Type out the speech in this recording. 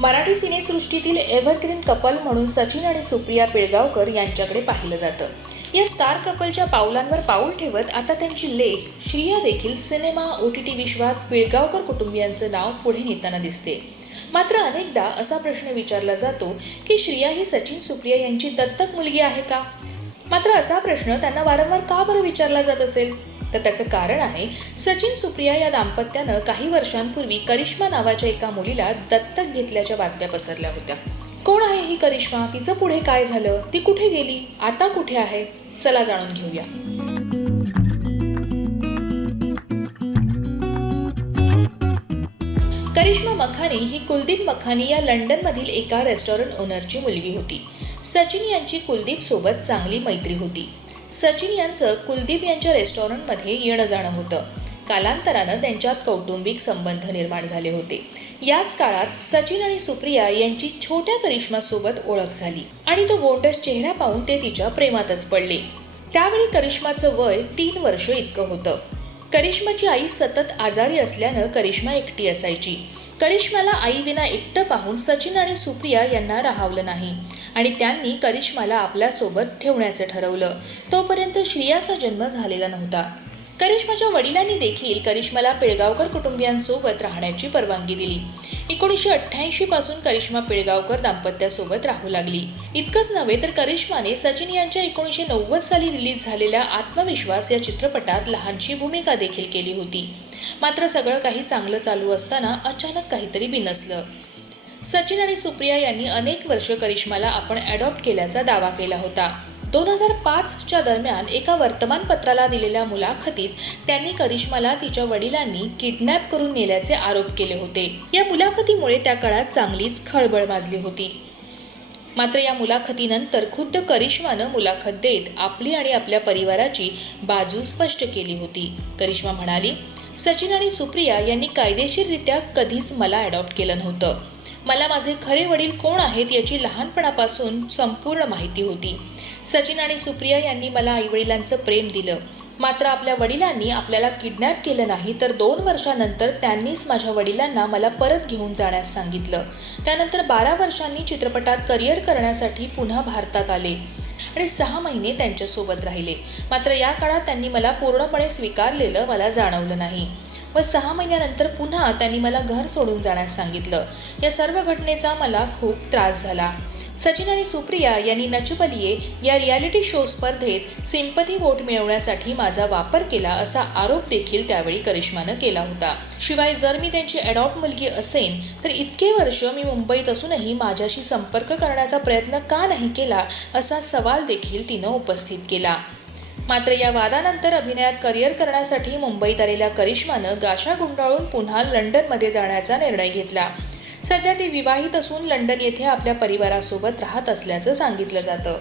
Marathi सिनेसृष्टीतील evergreen couple म्हणून सचिन आणि सुप्रिया पिळगावकर यांच्याकडे पाहिलं जातं. या स्टार कपलच्या पावलांवर पाऊल ठेवत आता त्यांची लेख श्रिया देखील सिनेमा ओ टी टी विश्वात पिळगावकर कुटुंबियांचं नाव पुढे नेताना दिसते. मात्र अनेकदा असा प्रश्न विचारला जातो की श्रिया ही सचिन सुप्रिया यांची दत्तक मुलगी आहे का? मात्र असा प्रश्न त्यांना वारंवार का बरं विचारला जात असेल? तर त्याचं कारण आहे सचिन सुप्रिया या दाम्पत्यानं काही वर्षांपूर्वी करिश्मा नावाच्या एका मुलीला दत्तक घेतल्याच्या बातम्या पसरल्या होत्या. कोण आहे ही करिश्मा? तिचं पुढे काय झालं? ती कुठे गेली? आता कुठे आहे? चला जाणून घेऊया. करिश्मा मखानी ही कुलदीप मखानी या लंडनमधील एका रेस्टॉरंट ओनरची मुलगी होती. सचिन यांची कुलदीप सोबत चांगली मैत्री होती. सचिन यांचं कुलदीप यांच्या रेस्टॉरंटमध्ये येणं जाणं होतं. कालांतरानं त्यांच्यात कौटुंबिक संबंध निर्माण झाले होते. याच काळात सचिन आणि सुप्रिया यांची छोट्या करिश्मासोबत ओळख झाली आणि तो गोंडस चेहरा पाहून ते तिच्या प्रेमातच पडले. त्यावेळी करिश्माचं वय तीन वर्ष इतकं होतं. करिश्माची आई सतत आजारी असल्यानं करिश्मा एकटी असायची. करिश्माला आईविना एकटं पाहून सचिन आणि सुप्रिया यांना राहावलं नाही. आणि त्यांनी करिश्माला आपल्यासोबत ठेवण्याचं ठरवलं. तोपर्यंत श्रियाचा जन्म झालेला नव्हता. करिश्माच्या वडिलांनी देखील करिश्माला पिळगावकर कुटुंबियांसोबत राहण्याची परवानगी दिली. एकोणीसशे अठ्ठ्याऐंशी पासून करिश्मा पिळगावकर दाम्पत्यासोबत राहू लागली. इतकंच नव्हे तर करिश्माने सचिन यांच्या एकोणीसशे नव्वद साली रिलीज झालेल्या आत्मविश्वास या चित्रपटात लहानशी भूमिका देखील केली होती. मात्र सगळं काही चांगलं चालू असताना अचानक काहीतरी बिनसलं. सचिन आणि सुप्रिया यांनी अनेक वर्ष करिश्माला आपण अडॉप्ट केल्याचा दावा केला होता. दोन हजार पाचच्या दरम्यान एका वर्तमानपत्राला दिलेल्या मुलाखतीत त्यांनी करिश्माला तिच्या वडिलांनी किडनॅप करून नेल्याचे आरोप केले होते. या मुलाखतीमुळे त्या काळात चांगलीच खळबळ माजली होती. मात्र या मुलाखतीनंतर खुद्द करिश्मानं मुलाखत देत आपली आणि आपल्या परिवाराची बाजू स्पष्ट केली होती. करिश्मा म्हणाली सचिन आणि सुप्रिया यांनी कायदेशीररित्या कधीच मला अडॉप्ट केलं नव्हतं. मला माझे खरे वडील कोण आहेत याची लहानपणापासून संपूर्ण माहिती होती. सचिन आणि सुप्रिया यांनी मला आईवडिलांचं प्रेम दिलं. मात्र आपल्या वडिलांनी आपल्याला किडनॅप केलं नाही तर दोन वर्षानंतर त्यांनीच माझ्या वडिलांना मला परत घेऊन जाण्यास सांगितलं. त्यानंतर बारा वर्षांनी चित्रपटात करिअर करण्यासाठी पुन्हा भारतात आले आणि सहा महिने त्यांच्यासोबत राहिले. मात्र या काळात त्यांनी मला पूर्णपणे स्वीकारलेलं मला जाणवलं नाही व सहा महिन्यानंतर पुन्हा त्यांनी मला घर सोडून जाण्यास सांगितलं. या सर्व घटनेचा मला खूप त्रास झाला. सचिन आणि सुप्रिया यांनी नचबलिये या रियालिटी शो स्पर्धेत सिंपथी वोट मिळवण्यासाठी माझा वापर केला असा आरोप देखील त्यावेळी करिश्मानं केला होता. शिवाय जर मी त्यांची अडॉप्ट मुलगी असेन तर इतके वर्ष मी मुंबईत असूनही माझ्याशी संपर्क करण्याचा प्रयत्न का नाही केला असा सवाल देखील तिनं उपस्थित केला. मात्र या वादानंतर अभिनयात करिअर करण्यासाठी मुंबईत आलेल्या करिश्मानं गाशा गुंडाळून पुन्हा लंडनमध्ये जाण्याचा निर्णय घेतला. सध्या ती विवाहित असून लंडन येथे आपल्या परिवारासोबत राहत असल्याचं सांगितलं जातं.